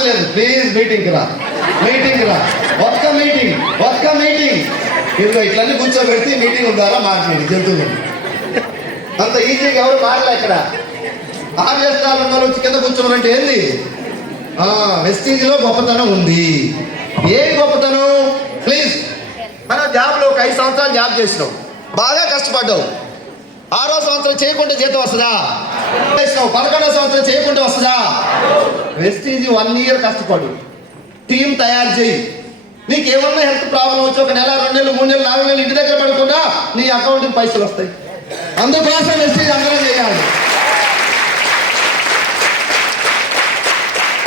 ఆనందం లేదు. ప్లీజ్ మీటింగ్కి రా, ఒక్క మీటింగ్ ఇదిగో ఇట్లన్నీ కూర్చోబెడితే మీటింగ్ ద్వారా మాట్లాడి జంతువులు అంత ఈజీగా ఎవరు మారలే. ఇక్కడ 6 రాష్ట్రాలు ఉన్న వచ్చి కింద కూర్చోమంటే ఏంది? వెస్టీజ్లో గొప్పతనం ఉంది. ఏ గొప్పతనం? ప్లీజ్, మనం జాబ్లో ఒక 5 సంవత్సరాలు జాబ్ చేసినావు, బాగా కష్టపడ్డావు. 6వ సంవత్సరం చేయకుండా జీతం వస్తుందా? 11వ సంవత్సరం చేయకుండా వస్తుందా? వెస్టీజ్ 1 ఇయర్ కష్టపడు, టీం తయారు చేయి. నీకు ఏమన్నా హెల్త్ ప్రాబ్లం వచ్చి 1 నెల 2 నెలలు 3 నెలలు 4 నెలలు ఇంటి దగ్గర పడకుండా నీ అకౌంట్కి పైసలు వస్తాయి. అందుకోసం వెస్టీజ్ అందరం చేయాలి.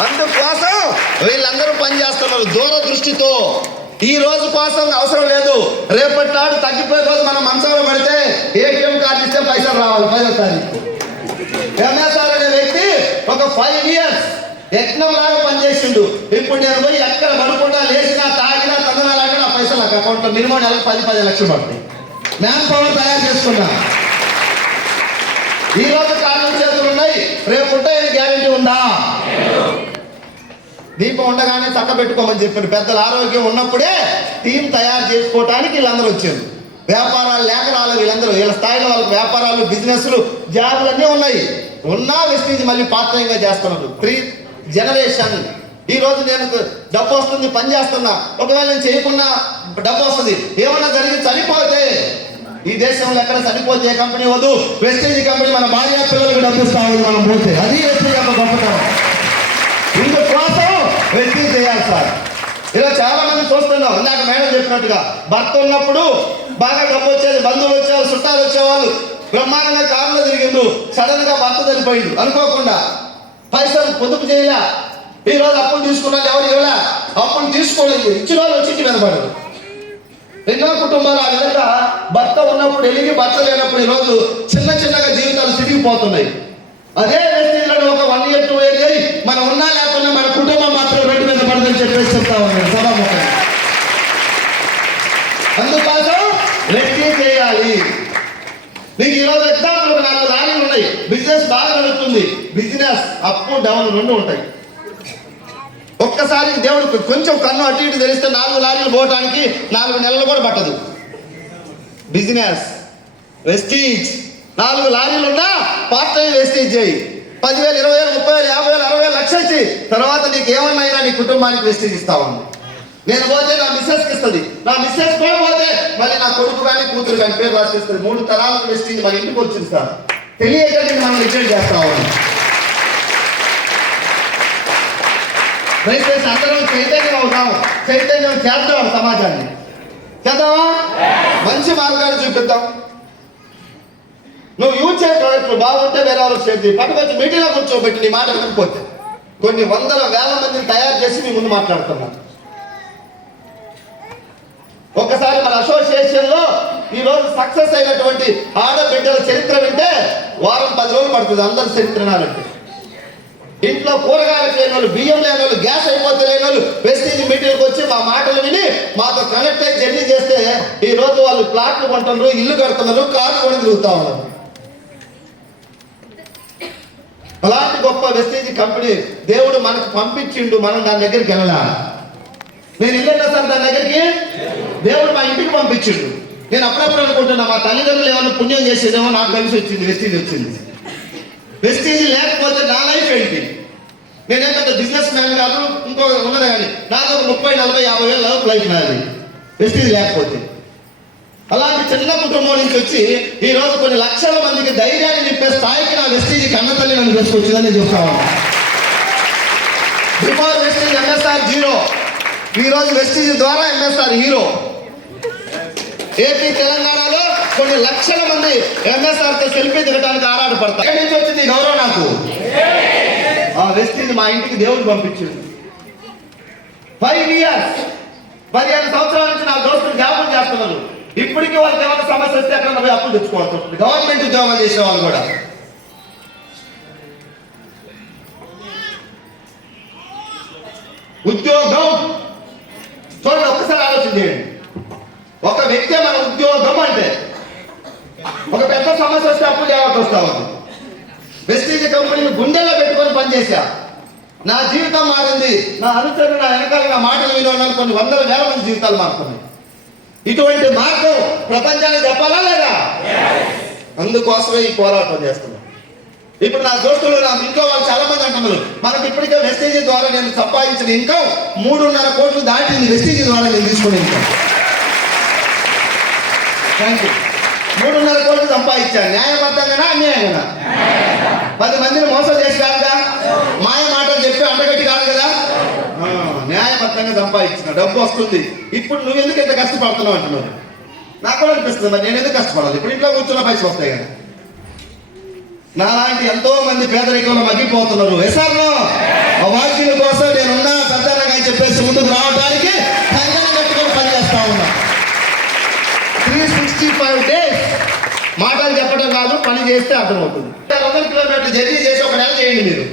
అందుకోసం వీళ్ళందరూ పనిచేస్తున్నారు దూరదృష్టితో. ఈ రోజు కోసం అవసరం లేదు, రేపటి నాడు తగ్గిపోయే రోజు మనం మంచంలో పడితే ఏటీఎం కార్డు ఇస్తే పైసలు రావాలి 5వ తారీఖు. ఎంఎస్ఆర్ అనే వ్యక్తి ఒక 5 ఇయర్స్ యజ్ఞంలాగా పనిచేసిండు. ఇప్పుడు నేను పోయి ఎక్కడ పడకుండా లేచినా తాగినా తదనాలాగా నా పైసలు నాకు అకౌంట్లో మినిమం నెలకు 10-15 లక్షలు పడతాయి. మ్యాన్ పవర్ తయారు చేసుకున్నా. ఈ రోజు కారణం చేతులు ఉన్నాయి, రేపు ఉంటాయని గ్యారెంటీ ఉందా? దీపం ఉండగానే చక్క పెట్టుకోమని చెప్పారు పెద్దలు. ఆరోగ్యం ఉన్నప్పుడే టీం తయారు చేసుకోవటానికి వీళ్ళందరూ వచ్చారు. వ్యాపారాలు లేక రాలేదు వీళ్ళందరూ. వీళ్ళ స్థాయిలో వాళ్ళకి వ్యాపారాలు, బిజినెస్లు, జాబులు అన్నీ ఉన్నాయి. ఉన్నా వెస్టీజ్ మళ్ళీ పార్ట్ టైంగా చేస్తున్నారు. 3 జనరేషన్. ఈ రోజు నేను డబ్బు వస్తుంది, పని చేస్తున్నా, ఒకవేళ నేను చేయకుండా డబ్బు వస్తుంది. ఏమన్నా జరిగి చనిపోతే ఈ దేశంలో ఎక్కడ చనిపోతే ఏ కంపెనీ వద్దు, వెస్టీజ్ కంపెనీ మన భార్య పిల్లలకు డబ్బు ఇస్తా ఉంది మనం పోతే. అది వెస్టీజ్ యొక్క గొప్పతనం. ఇందుకోసం వెస్టీజ్ చేయాలి సార్. ఇలా చాలా మంది చూస్తున్నాం. ఇందాక మేడం చెప్పినట్టుగా భర్త ఉన్నప్పుడు బాగా డబ్బు వచ్చేది, బంధువులు వచ్చేవాళ్ళు, చుట్టాలు వచ్చేవాళ్ళు, బ్రహ్మాండంగా కారులో తిరిగిండు. సడన్ గా భర్త చనిపోయిండు అనుకోకుండా, పైసలు పొదుపు చేయలే. ఈ రోజు అప్పులు తీసుకున్నాను, ఎవరు ఇవ్వలే, అప్పులు తీసుకోలేదు, ఇచ్చిన వాళ్ళు వచ్చి మీద పడరు. ఎన్నో కుటుంబాలు ఆ విధంగా భర్త ఉన్నప్పుడు ఎలిగి భర్త లేనప్పుడు ఈరోజు చిన్నగా జీవితాలు సిరిగిపోతున్నాయి. అదే వెస్టీజ్లో ఒక 1 year 2 years అయ్యి మనం ఉన్నా లేకుండా మన కుటుంబం మాత్రం రోడ్డు మీద పడదని చెప్పేసి చెప్తా ఉన్నాను సభాముఖంగా. అందుకోసం వెస్టీజ్ చేయాలి. నీకు ఈరోజు ఎగ్జాంపుల్ 4 లారీలు ఉన్నాయి, బిజినెస్ బాగా నడుస్తుంది. బిజినెస్ అప్ డౌన్ 2 ఉంటాయి. ఒక్కసారి దేవుడు కొంచెం కన్ను అటు ఇటు తెలిస్తే 4 లారీలు పోవటానికి 4 నెలలు కూడా పట్టదు. బిజినెస్ వెస్టీజ్ 4 లారీలు ఉన్నా పార్ట్ టైం వెస్టీజ్ చేయి. 10,000, 20,000, 30,000, 50,000, 60,000, లక్ష ఇచ్చి తర్వాత నీకు ఏమన్నా నీ కుటుంబానికి వెస్టీజ్ ఇస్తా ఉంది. నేను పోతే నా మిస్సెస్కి ఇస్తుంది, నా మిస్సెస్ కూడా పోతే మళ్ళీ నా కొడుకు కానీ కూతురు కానీ పేరు రాసిస్తుంది. 3 తరాలకు వెస్టీజ్ మన ఇంటికి వచ్చింది సార్. తెలియక మనం రిజెక్ట్ చేస్తా ఉన్నాం. దయచేసి అందరం చైతన్యం అవుతాం, చైతన్యం చేద్దాం, సమాజాన్ని చేద్దామా, మంచి మార్గాన్ని చూపిద్దాం. నువ్వు యూజ్ చేసే ప్రోడక్ట్లు బాగుంటే వేరే వాళ్ళకి షేర్ చేయి. పట్టుకొచ్చి మీటింగ్లో కూర్చోబెట్టి నీ మాట వినకపోతే కొన్ని 100,000 మందిని తయారు చేసి మీ ముందు మాట్లాడుతున్నాను. ఒక్కసారి మన అసోసియేషన్లో ఈరోజు సక్సెస్ అయినటువంటి ఆడబిడ్డల చరిత్ర వింటే వారం 10 రోజులు పడుతుంది అందరి చరిత్ర నాలంటే. ఇంట్లో కూరగాయలు లేని వాళ్ళు, బియ్యం లేని వాళ్ళు, గ్యాస్ అయిపోతే లేని వాళ్ళు వెస్టీజ్ మీటింగ్కి వచ్చి మా మాటలు విని మాతో కనెక్ట్ అయ్యి జర్నీ చేస్తే ఈ రోజు వాళ్ళు ప్లాట్లు కొంటున్నారు, ఇల్లు కడుతున్నారు, కార్లు కొని తిరుగుతా ఉన్నారు. అలాంటి గొప్ప వెస్టీజ్ కంపెనీ దేవుడు మనకు పంపించిండు. మనం దాని దగ్గరికి వెళ్ళాలా? నేను వెళ్ళినా సార్ దాని దగ్గరికి, దేవుడు మా ఇంటికి పంపించిండు. నేను అప్పుడప్పుడు అనుకుంటున్నా మా తల్లిదండ్రులు ఏమైనా పుణ్యం చేసేదేమో, నాకు కలిసి వచ్చింది వెస్టీజ్ వచ్చింది. వెస్టీజ్ లేకపోతే నా లైఫ్ ఏంటి? నేనేంటే బిజినెస్ మ్యాన్ కాదు, ఇంకో ఉన్నది కానీ నాకు 30, 40, 50 వేల లైఫ్ నాది వెస్టీజ్ లేకపోతే. అలాంటి చిన్న కుటుంబం నుంచి వచ్చి ఈ రోజు కొన్ని లక్షల మందికి ధైర్యాన్ని నింపే స్థాయికి నా వెస్టీజ్ కన్నతల్లి నన్ను తీసుకొచ్చిందని చెప్తా ఉన్నాను. బిఫోర్ వెస్టీజ్ ఎంఎస్ఆర్ 0, ఈ రోజు వెస్టీజ్ ద్వారా ఎంఎస్ఆర్ హీరో. ఏపీ తెలంగాణలో కొన్ని లక్షల మంది ఎంఎస్ఆర్తో సెల్ఫీ దిగడానికి ఆరాటపడతారు. ఎక్కడి నుంచి వచ్చింది గౌరవం? నాకు ఆ వెస్టీజ్ మా ఇంటికి దేవుడు పంపించింది. 5 years 15 సంవత్సరాల నుంచి నా దోస్తులు జాబులు చేస్తున్నారు. ఇప్పటికీ వాళ్ళకి ఏమైనా సమస్య వస్తే ఎక్కడ పోయి అప్పులు తెచ్చుకోవాల్సి వస్తుంది. గవర్నమెంట్ ఉద్యోగాలు చేసే వాళ్ళు కూడా. ఉద్యోగం చూడండి, ఒక్కసారి ఆలోచన చేయండి. ఒక వ్యక్తి మన ఉద్యోగం అంటే ఒక పెద్ద సమస్య వస్తే అప్పులు చేయవలసి వస్తా ఉంది. వెస్టీజ్ కంపెనీని గుండెల్లో పెట్టుకొని పనిచేశా. నా జీవితం మారింది, నా అనుచరులు నా వెనకాల నా మాటలు వినడానికి కొన్ని వందల వేల మంది జీవితాలు మారుతున్నాయి. ఇటువంటి మార్గం ప్రపంచానికి చెప్పాలా లేదా? అందుకోసమే ఈ పోరాటం చేస్తున్నాం. ఇప్పుడు నా దోస్తులు, నా ఇంట్లో వాళ్ళు చాలా మంది అంటున్నారు, మనకి ఇప్పటికే వెస్టేజ్ ద్వారా నేను సంపాదించిన ఇన్కమ్ 3.5 కోట్లు దాటింది. వెస్టేజ్ ద్వారా నేను తీసుకునే ఇన్కమ్. Thank you. 3.5 కోట్లు సంపాదించాను. న్యాయబద్ధంగానా అన్యాయంగా? 10 మందిని మోసం చేసి కాదుగా, మాయ మాటలు చెప్పి అంటగట్టి కాదు కదా, న్యాయబద్ధంగా సంపాదించిన డబ్బు వస్తుంది. ఇప్పుడు నువ్వు ఎందుకు ఎంత కష్టపడుతున్నావు అంటున్నారు. నాకు కూడా అనిపిస్తుంది, మరి నేను ఎందుకు కష్టపడాలి? ఇప్పుడు ఇంట్లో కూర్చున్న పైసలు వస్తాయి కదా. నాలాంటి ఎంతో మంది పేదరికంలో మగ్గిపోతున్నారు. ఎసార్లో ఆ వాక్యుల కోసం నేనున్నా పెద్దనగా చెప్పేసి ముందుకు రావడానికి కంకణం కట్టుకొని పనిచేస్తా ఉన్నా. 365 days మాటలు చెప్పడం కాదు, పని చేస్తే అర్థమవుతుంది. 100 కిలోమీటర్లు జర్నీ చేసి ఒక నెల చేయండి మీరు.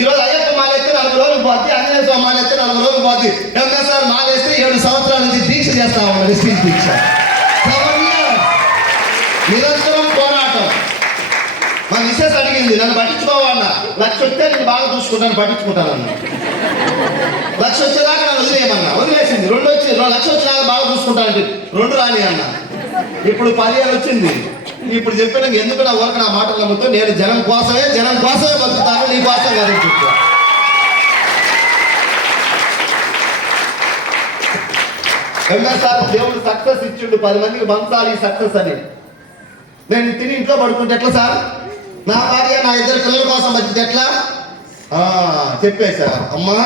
ఈరోజు అయ్యప్ప మాలేస్తే 40 రోజులు పోద్ది, ఆంజనేయ స్వామి మాలేస్తే 40 రోజులు పోద్ది. ఎంఎస్ఆర్ మాలేస్తే 7 సంవత్సరాల నుంచి దీక్ష చేస్తా ఉన్నారు. రిస్పీచ్ దీక్ష. నిరంతరం పోరాటం. మా మిస్సెస్ అడిగింది, నన్ను పట్టించుకోవాలన్నా. 1,00,000 వస్తే నేను బాగా చూసుకుంటాను, పట్టించుకుంటానన్నా. 1,00,000 వచ్చేదాకా నన్ను వదిలేయమన్నా. వదిలేసింది. 2 వచ్చి 2,00,000 వచ్చేదాకా బాగా చూసుకుంటానంటే 2 రాని అన్నా. ఇప్పుడు 10,000 వచ్చింది. ఇప్పుడు చెప్పిన ఎందుకు నా ఊరికి నా మాటలు నమ్ముతూ నేను జనం కోసమే బతుకుతాను, నీ కోసం కాదని చెప్తా. ఎంఎస్ఆర్ దేవుడు సక్సెస్ ఇచ్చిండు, 10 మందికి పంచాలి ఈ సక్సెస్ అని. నేను తిని ఇంట్లో పడుకుంటే ఎట్లా సార్? నా భార్య నా 2 పిల్లల కోసం బతికితే ఎట్లా? చెప్పేశా అమ్మా.